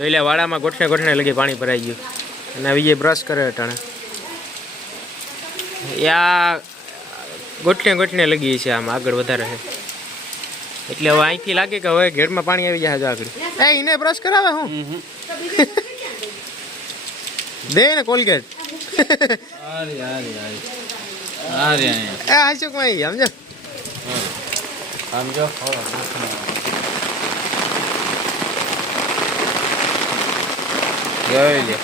જોઈ લે વાડામાં ગોઠણે ગોઠણે લગી પાણી ભરાઈ ગયું. અને વિજય બ્રશ કરે અટાણે. યા ગોઠણે ગોઠણે લગી છે આમ આગળ વધારે છે. એટલે હવે અહીંથી લાગે કે હવે ઘેરમાં પાણી આવી જાય છે આગળ. એ એને બ્રશ કરાવે હું? દે ને કોલગેટ. અરે અરે અરે અરે એ હાચુકમાં સમજો? સમજો? લે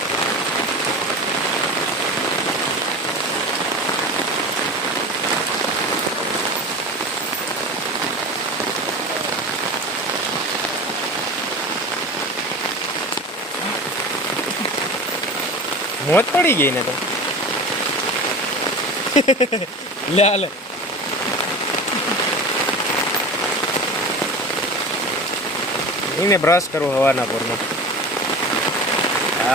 મોત પડી ગઈ ને તો. લે લે. એને બ્રશ કરવો હવાના પોરમાં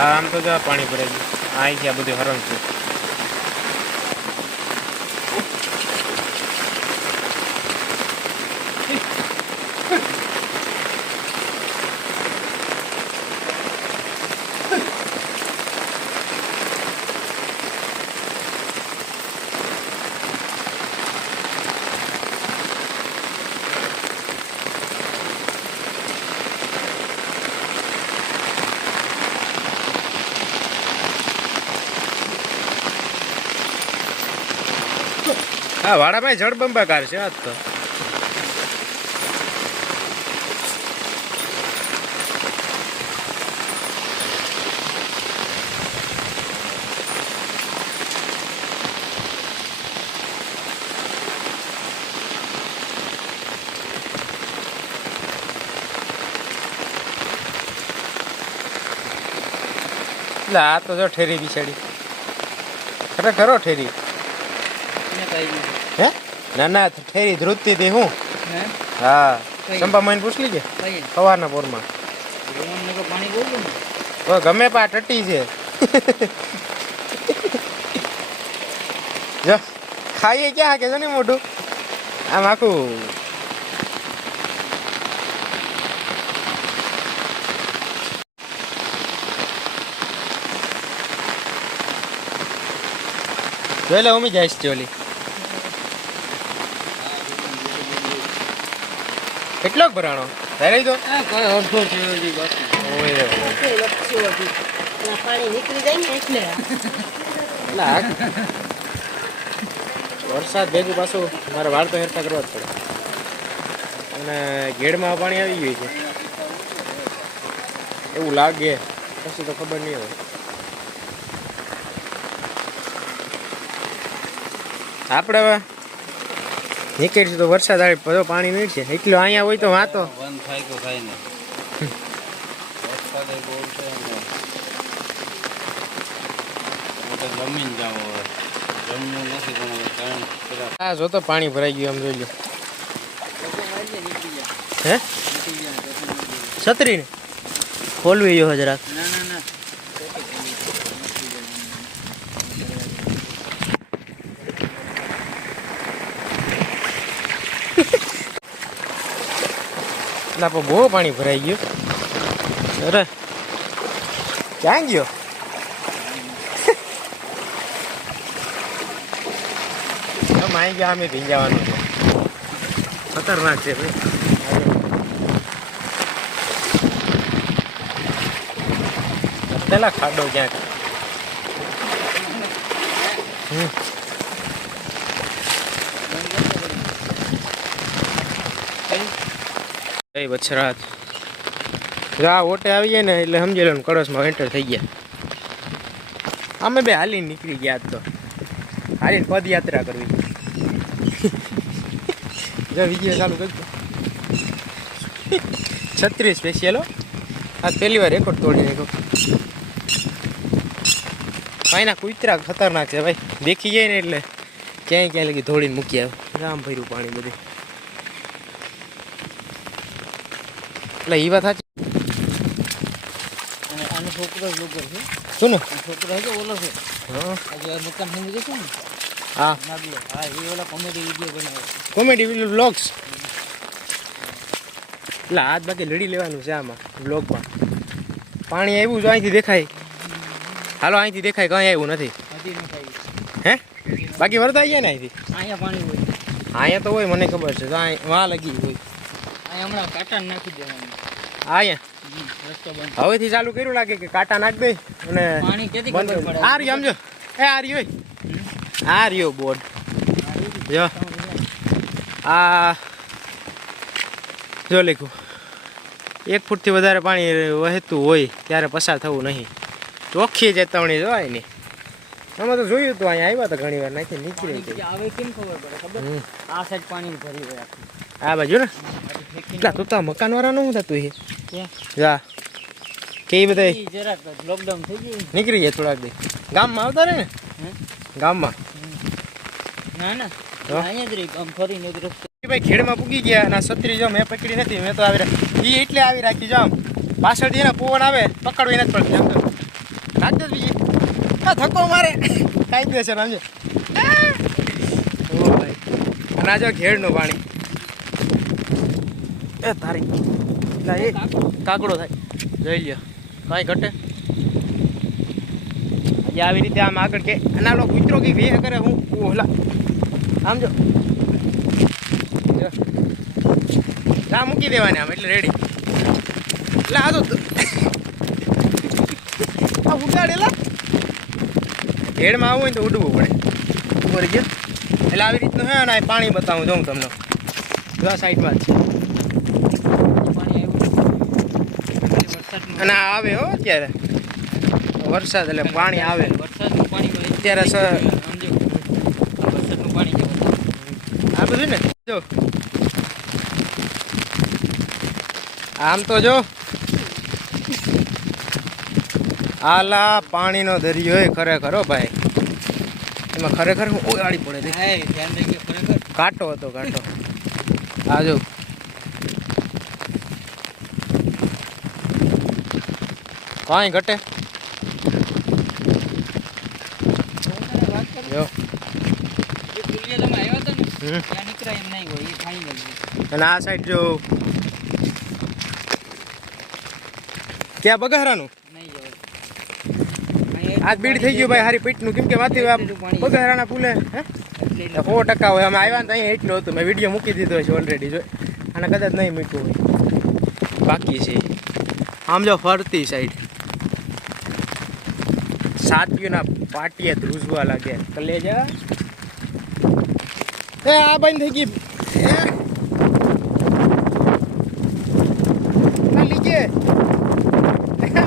આમ તો જા પાણી ભરાઈ ગયું. અહીંથી આ બધું હરણ છે હા વાડામાં જળબંબાકાર છે આજ તો. એટલે આ તો જો ઠેરી બિચાડી ખરેખરો ઠેરી. હે? ના ના ઠેરી ધ્રુજતી હતી હું. હા ચંપા માઈને પૂછ લીજે સવારના પોરમાં. પાણી ગમે. પા ટટી છે. જો ખાઈએ ક્યાં કે છે ને મોઢું? આમ આખું. જોઈ લે ઉમી જાય છે ઓલી કેટલોક ભરાણો? ભરાઈ તો કોઈ અડધો કિલો બાકી ઓય પાણી નીકળી જાય ને એટલે. લાગ વરસાદ ભેગું પાછું મારે વાળ તો હેરતા કરવા જ પડે. અને ઘેડમાં પાણી આવી ગયું છે. એવું લાગે. પછી તો ખબર નહીં હોય. આપણે હવે નીકળીશું તો વરસાદ આવે બધો પાણી નીકળશે એટલું અહીંયા હોય તો વાતો. બંધ થાય તો થાય ને? હું જો તો પાણી ભરાઈ ગયું આમ જોઈ લો. હે? છત્રી ને ખોલવી જો જરાક. એટલે આપણે બહુ પાણી ભરાઈ ગયું. અરે, ક્યાં ગયો? આવી ગયા, અમે ભીંજાવાનું ખતરનાક છે ભાઈ. પેલા ખાડો ક્યાંક. હમ. કઈ વછરાત આ ઓટે આવી જાય ને એટલે સમજી લો કળશમાં એન્ટર થઈ ગયા. અમે બે હાલીને નીકળી ગયા તો. હાલીને પદયાત્રા કરવી. જો વીડિયો ચાલુ કરજો છત્રીસ સ્પેશિયલ આજ પહેલી વાર રેકોર્ડ તોડી નાખ્યો. ભાઈના કુતરા ખતરનાક છે ભાઈ. દેખી જાય ને એટલે ક્યાંય ક્યાંય લગી ધોળીને મૂકી આવે. રામ ભર્યું પાણી બધું. એટલે એ વાત સાચી. અને આનો છોકરો જ લોકો છે. શું ને? છોકરો છે ઓલો છે. હા. મકાન સમજી જશે ને? હા. નાગલો હા એ ઓલા કોમેડી વીડિયો બનાવે કોમેડી બ્લોગ્સ એટલે હાથ બાકી લડી લેવાનું છે આમાં બ્લોગમાં પાણી આવ્યું જો અહીંથી દેખાય. હાલો અહીંથી દેખાય કંઈ આવ્યું નથી. હે? બાકી વરતા ગયા ને અહીંથી? અહીંયા પાણી હોય. અહીંયા તો હોય મને ખબર છે. તો અહીં વાં લગી હોય. હમણાં કાંટા નાખી દેવાનું. હમ, રસ્તો હવેથી ચાલુ કર્યું લાગે કે કાંટા નાખ દે અને પાણી બંધ ખબર પડે? આ રહ્યો સમજો. એ આ રહ્યો આ રહ્યો બોર્ડ. જો. આ જો લખ્યું એક ફૂટથી વધારે પાણી વહેતું હોય ત્યારે પસાર થવું નહીં. ચોખ્ખી ચેતવણી જોવાય નહીં અમે તો જોયું હતું અહીંયા આવ્યા હતા ઘણી વાર નાખી નીકળી ગઈ. આવે કેમ ખબર પડે ખબર? આ સાઈડ પાણી ભરી ગયા આ બાજુ ને? એટલા તું તો મકાન વાળા નું થતું એ ક્યાં? જા. કે બધા જરાક લોકડાઉન થઈ ગયું નીકળી ગયા થોડાક દી. ગામમાં આવતા રહે ને? ગામમાં. ના ના. અહીંયા જ રહી આમ ફરીને એક રસ્તો. ભાઈ ખેડમાં પૂગી ગયા અને આ છત્રી જો મેં પકડી નથી મેં તો આવી એ એટલે આવી રાખી આમ. પાછળથી એના પવન આવે પકડવી નથી પડતી આમ તો. રાખજો બીજી. આ ધક્કો મારે. છે સમજો ઓ ભાઈ અને આ જો ઘેડનું પાણી. એ તારી. લા, એ કાકડો થાય. જોઈ લ્યો. કાંઈ ઘટે. આજે આવી રીતે આમ આગળ કે અને આલો કૂતરો કે વે કરે, હું ઓલા આમ જો. મૂકી દેવાની આમ, એટલે રેડી એટલે આ તો આ ઉડાડેલા હેડમાં આવું હોય તો ઉડવું પડે. ઉપર ગયો. એટલે આવી રીતનું હે ને આ પાણી બતાવું જોઉં તમને. જો આ સાઈડમાં જ છે. અને આ આવે હો અત્યારે. વરસાદ એટલે પાણી આવે. વરસાદનું પાણી અત્યારે વરસાદનું પાણી છે આ બધું ને? જો. આમ તો જો. આલા પાણીનો દરિયો એ ખરેખર ભાઈ. એમાં ખરેખર હું ઉગાડી પડે કાંટો હતો કાંટો. આજુ કાંઈ ઘટે? અને આ સાઈડ જો. ક્યાં બગારાનું? આજ બીડ થઈ ગયું ભાઈ, હારી પેટનું કેમ કે માથી આમ બગારાના પુલે હે? સો ટકા હોય. અમે આવ્યા ને તો અહીંયા એટલું હતું. મેં વીડિયો મૂકી દીધો છે ઓલરેડી જો. અને કદાચ નહીં મૂક્યું હોય. બાકી છે. આમ જો ફરતી સાઈડ સાતીઓના પાટીએ ધ્રુજવા લાગે કલેજા એ આ બંધ થઈ ગઈ એ. ના લીજે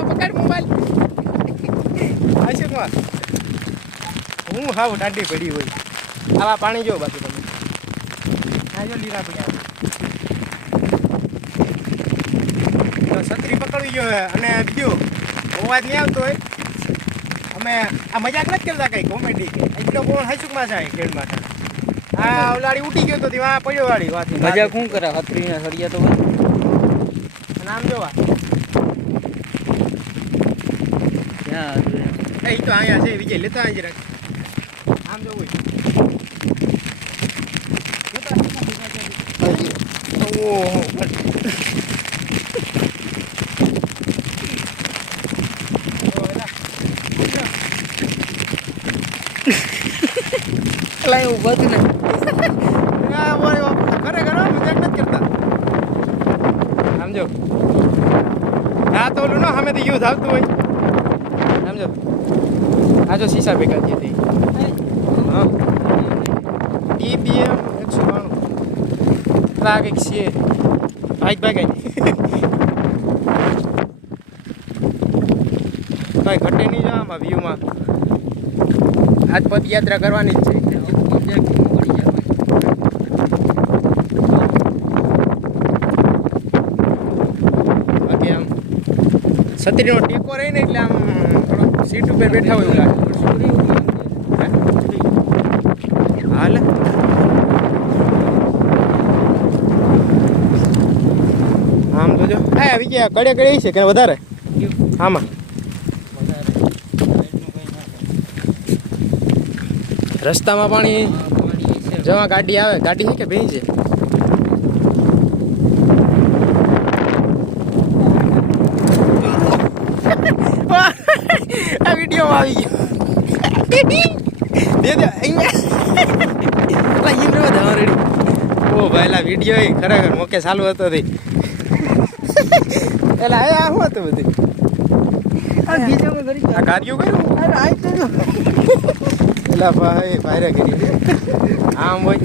પકડ મોબાઈલ અશોકમાં હું હાવ ટાઢી પડી હોય. આવા પાણી જો બાકી તમે. આ જો લીરા પડ્યા છત્રી પકડવી જોઈએ અને બીજું અવાજ નહીં આવતો હોય. અમે આ મજાક નથી કરતા કઈ કોમેડી કે. એટલો કોણ હસુકમાં જાય ખેડમાં આ ઓલાડી ઉઠી ગયો તો આ પડ્યો વાળી વાત. મજાક શું કરે? હતરીના સળિયા તો. નામ જોવા. એ તો અહીંયા છે વિજય લેતા આવી જરાક આમ જોવું ઓહો અલા, એવું બધું ને ખરેખર મજાક નથી કરતા સમજો હા તો ઓલું ના અમે તો યુદ્ધ આવતું હોય સમજો આ સીસા ભેગા થઈ હા ટીબીએમ એકસો બાણું કંઈક છે ભાઈ ભાઈ કઈ ઘટે નહીં જો આમાં વ્યૂમાં આજ પદયાત્રા કરવાની જ છે. છત્રીનો ટેકો રહીને એટલે આમ સીટ ઉપર બેઠા હોય એવું લાગે હાલ આમ આ આવી ગયા. કડે કડે છે કે વધારે? આમાં રસ્તામાં પાણી જવા ગાડી આવે. ગાડી છે કે ભીની છે? આવી ગયો. ઈમ રેવા દે રેડી. ઓ ભાઈલા વીડિયો ખરેખર મોકે ચાલુ હતો તે. એલા એ આ શું હતું બધું. આ આ કાર્યો કર્યું અરે આ તો એલા ભાઈ ભાઈરે કરી આમ હોય.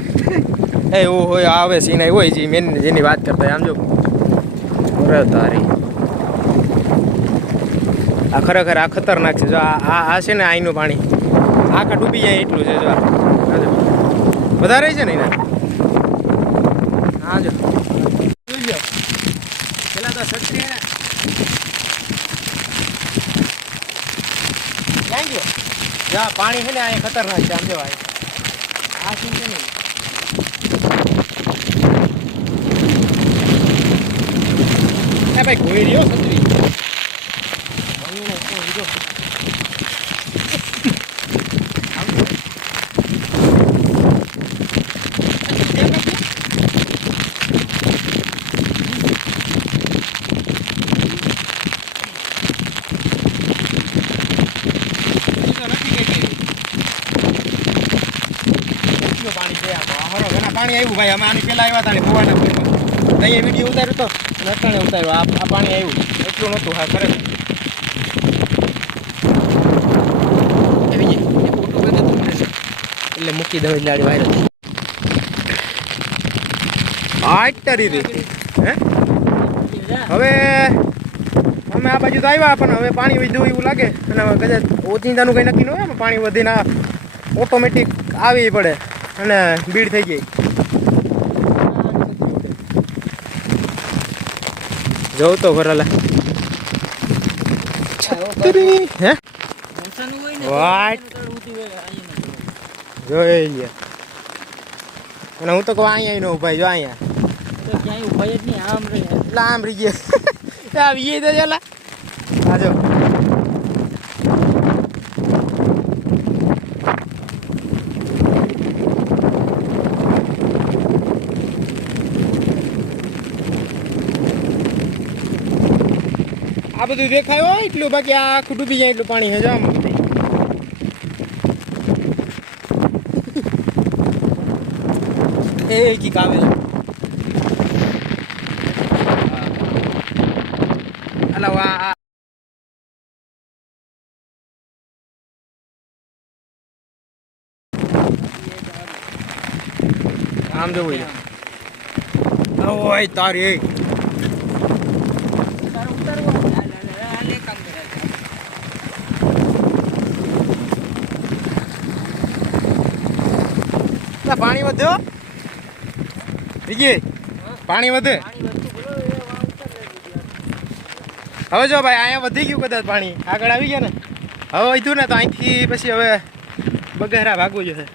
એ ઓ હોય આવે સીન હોય જે મેન જેની વાત કરતા. આમ જો. અરે તારી. આ ખરેખર આ ખતરનાક છે. જો આ આ આ છે ને આઈનું પાણી. આખા ડૂબી જાય એટલું છે જો આ. આ જો. વધારે છે ને એના? હા જો જોઈ લો. પેલા તો છત્રી એને ક્યાં ગયો જા પાણી છે ને અહીંયા ખતરનાક છે આમ જો આ સીન છે ને? ભાઈ કોઈ રહ્યો છત્રી પાણીનો ઉપર લીધો. આમ જો. આ છત્રી નાખી? હજી તો નથી કઈ ગઈ. કેટલું પાણી છે આ તો? અમારો ઘણા પાણી આવ્યું ભાઈ, અમે આની પેલા આવ્યા હતા ને ફોવાના પૂરમાં ત્યાં વીડિયો ઉતાર્યો તો, અને ઉતાર્યો. આ પાણી આવ્યું. એટલું નહોતું, હા, ખરેખર. એટલે મૂકી દઉં એટલે આડી વાયરલ હવે અમે આ બાજુ તો આવ્યા, પણ હવે પાણી વધ્યું એવું લાગે. અને હવે કદાચ ઓચિંતાનું કંઈ નક્કી ન હોય પાણી વધીને ઓટોમેટિક આવી પડે. અને ભીડ થઈ ગઈ. જોઉં તો ભરાલા હે. જોઈ લે અને હું તો કહું અહીંયા નો ભાઈ જો અહીંયા. તો ક્યાંય નહીં આમ રહે. એટલે આમ રહી ગયા. આવીએ તો ચાલા આ જો આ બધું દેખાય હોય એટલું બાકી આ આખું ડૂબી જાય એટલું પાણી હજામ આમ. એ કી કાવે અલા વા આ આમ જવું ઓય તારું ઉતારવું હોય. આ લે, લે, આ લે, કામ કરે. લા પાણી વધ્યો વિજય પાણી વધે. બીજી. હવે જો ભાઈ અહીંયા વધી ગયું કદાચ પાણી. આગળ આવી ગયા ને? હવે વધ્યું ને તો અહીંથી પછી હવે બગેરા ભાગવું જોઈએ.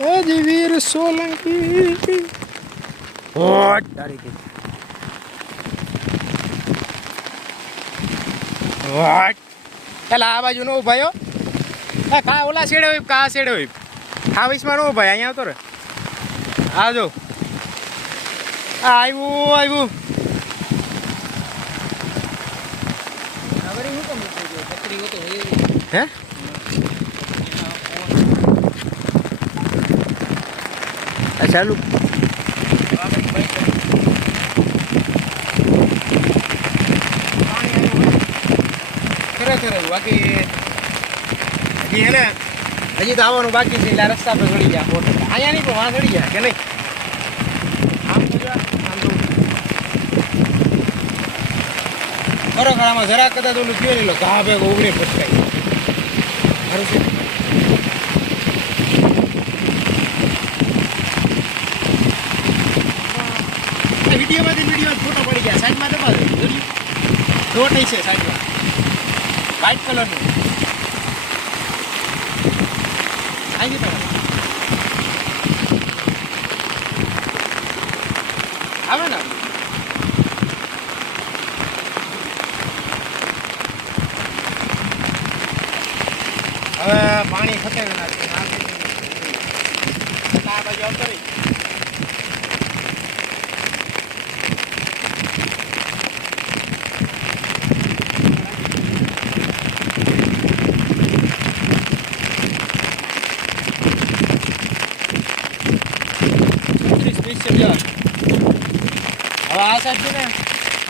હજી વીર સોલંકી. ઓટ તારીખે વાટ પેલા આ બાજુ નો ઉભાયો એ કા ઓલા શેડે હોય કા શેડે હોય? આ વિશમાં નો ભાઈ અહીંયા આવતો રે આ જો. આવ્યું આવ્યું હું ચાલુ આ બધી બાઈક કરી. બાકી હજી હે ને, હજી તો આવવાનું બાકી છે, એટલે રસ્તા પર ચડી ગયા અહીંયા નહીં, પણ વાં ગયા, કે નહીં? ખરેખર આમાં જરા કદાચ ઓલું થયું નહીં ઘા ભેગો ઉગડી પટકાઈ સારું છે. વિડીયોમાંથી વીડિયો ફોટો પડી ગયા, સાઈડમાં દબાવે. જોજો ડોટ છે સાઈડમાં. વ્હાઈટ કલરનું આવી ગયું આવે હવે આ સાહેબ છે ને,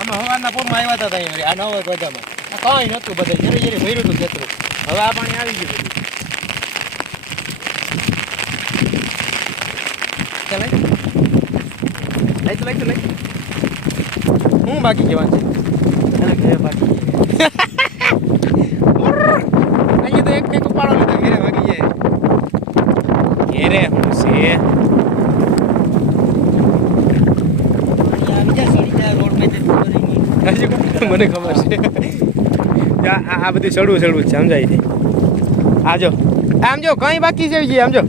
અમે હવાના પોરમાં આવ્યા હતા ત્યાં આ નવ એક વાજામાં કાંઈ નહોતું બધા. ઘેરે ઘેરે ભર્યું હતું ખેતરું. હવે આ પાણી આવી ગયું બધું. ચાલે લઈ લઈ. હું બાકી જવાનું છે? બાકી મને ખબર છે. આ બધું ચડવું ચડવું છે સમજાય છે. આજો. આમ જો કઈ બાકી છે આમ જો.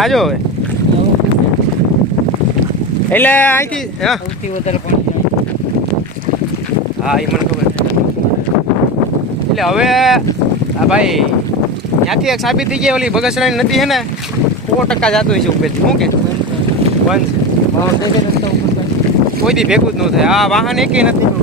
આજો હવે. એટલે અહીંથી હા. સૌથી વધારે હા એ મને ખબર છે. એટલે હવે આ ભાઈ ત્યાંથી એક સાબિત થઈ ગઈ ઓલી બગસરાની નદી છે ને સો ટકા જતું હોય છે ઉપરથી. શું કે? બંધ. કોઈ દી ભેગું જ ન થાય. આ વાહન એકે નથી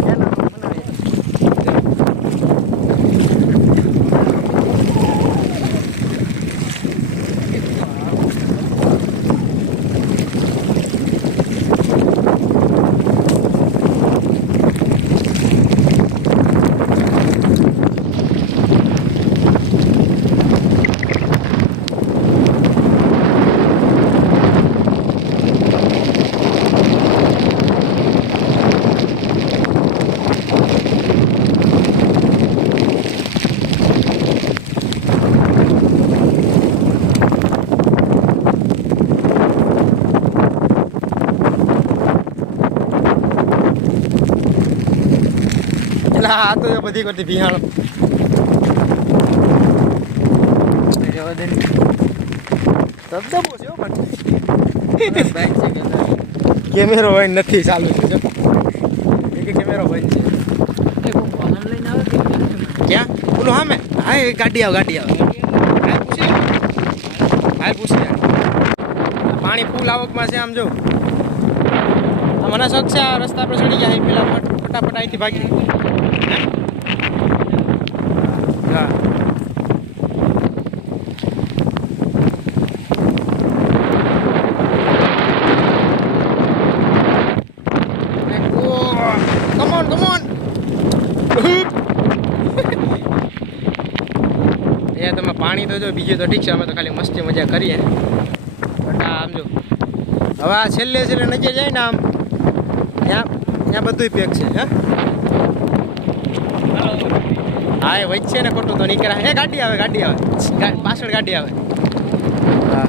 એટલે આ તો એ બધી કરતી ભીહાણ ધબધબો છે પણ? કેમેરો હોય નથી ચાલુ છે એક કેમેરો બંધ છે. ક્યાં? બોલો હા સામે હા, એ ગાડી આવે ગાડી આવે. હાલ પૂછી. પાણી ફૂલ આવકમાં છે આમ જો. મને શોખ છે આ રસ્તા પર ચડી ગયા પેલા ફટ- ફટાફટ અહીંથી ભાગી. પાણી તો જો બીજું તો ઠીક છે અમે તો ખાલી મસ્તી મજા કરીએ બટ આ આમ જો હવે આ છેલ્લે છેલ્લે નજર જાય ને આમ ત્યાં ત્યાં બધું પેક છે હે હા, એ વચ્ચે ને ખોટું તો નીકળ્યા એ ગાડી આવે ગાડી આવે. પાછળ ગાડી આવે. હા.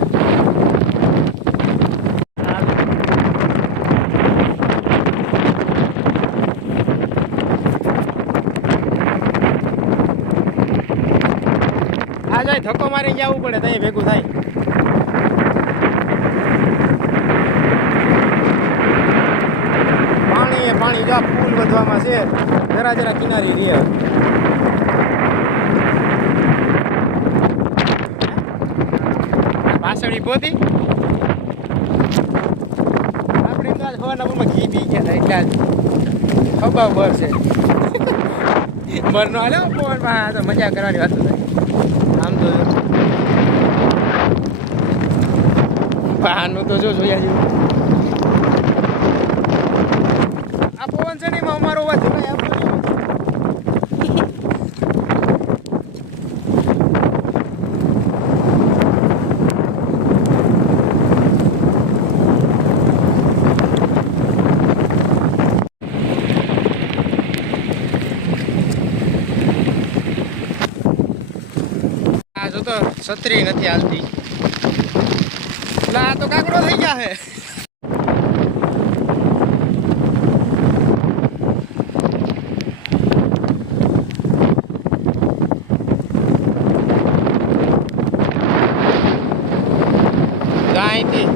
જાય, ધક્કો મારી જવું પડે ત્યાં ભેગું થાય. પાણી એ પાણી જો પુલ વધવામાં છે. જરા જરા કિનારી રે પાછળ પોતી આપણે તો આજ સવારના પોરમાં ઘી પી ગયા હતા, એટલે આજ ખભા બર છે. મરનો હાલો પોરમાં તો મજા કરવાની વાત થાય. આમ તો બહારનું તો જો જોયા જેવું આ પવન છે ને એમાં અમારો અવાજ જોડાય આપણો કેવો? આ જો તો છત્રી નથી હાલતી. એટલે આ તો કાકડો થઈ ગયા છે અહીંથી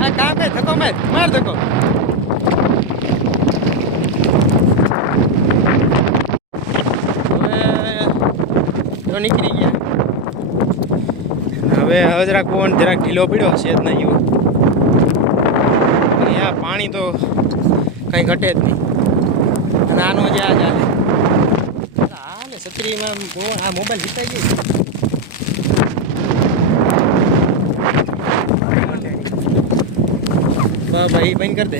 આ કઈ ધક્કો માર માર ધક્કો હવે નીકળી ગયા. હવે હવે જરાક પવન જરાક ઢીલો પડ્યો છે જ નહીં એવું આ પાણી તો કંઈ ઘટે જ નહીં. અને આનો જે આ ચાલે. હાલે છત્રીમાં આ મોબાઈલ જીતાઈ ગઈ. ભાઈ બંધ કરી દે.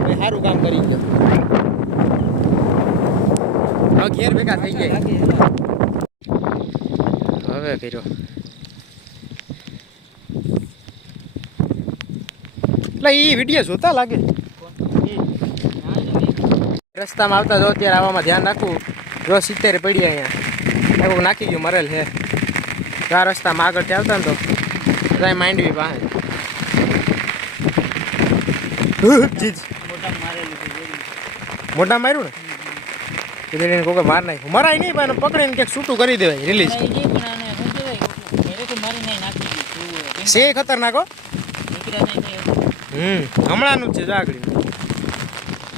ભાઈ સારું કામ કરી ગયો. ઘેર ભેગા થઈ જાય હવે કર્યો એટલે એ વીડિયો જોતા લાગે રસ્તામાં આવતા જો અત્યારે આવામાં ધ્યાન રાખવું જો સિત્તેર પડી અહીંયા એવું નાખી ગયું મરેલ છે આ રસ્તામાં આગળથી આવતા ને તો બધા માંડવી પાસે મોટા માર્યું ને કોઈ માર નાખ્યું મરાય નહીં પણ પકડીને ક્યાંક છૂટું કરી દેવાય રિલીઝ નહીં, નહીં, પણ આને શું કહેવાય? પહેલેથી મારી નહીં નાખી દીધું. કેમ છે ખતરનાક હો. હમ હમણાંનું જ છે જો આગળ.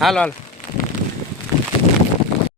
હાલો હાલો.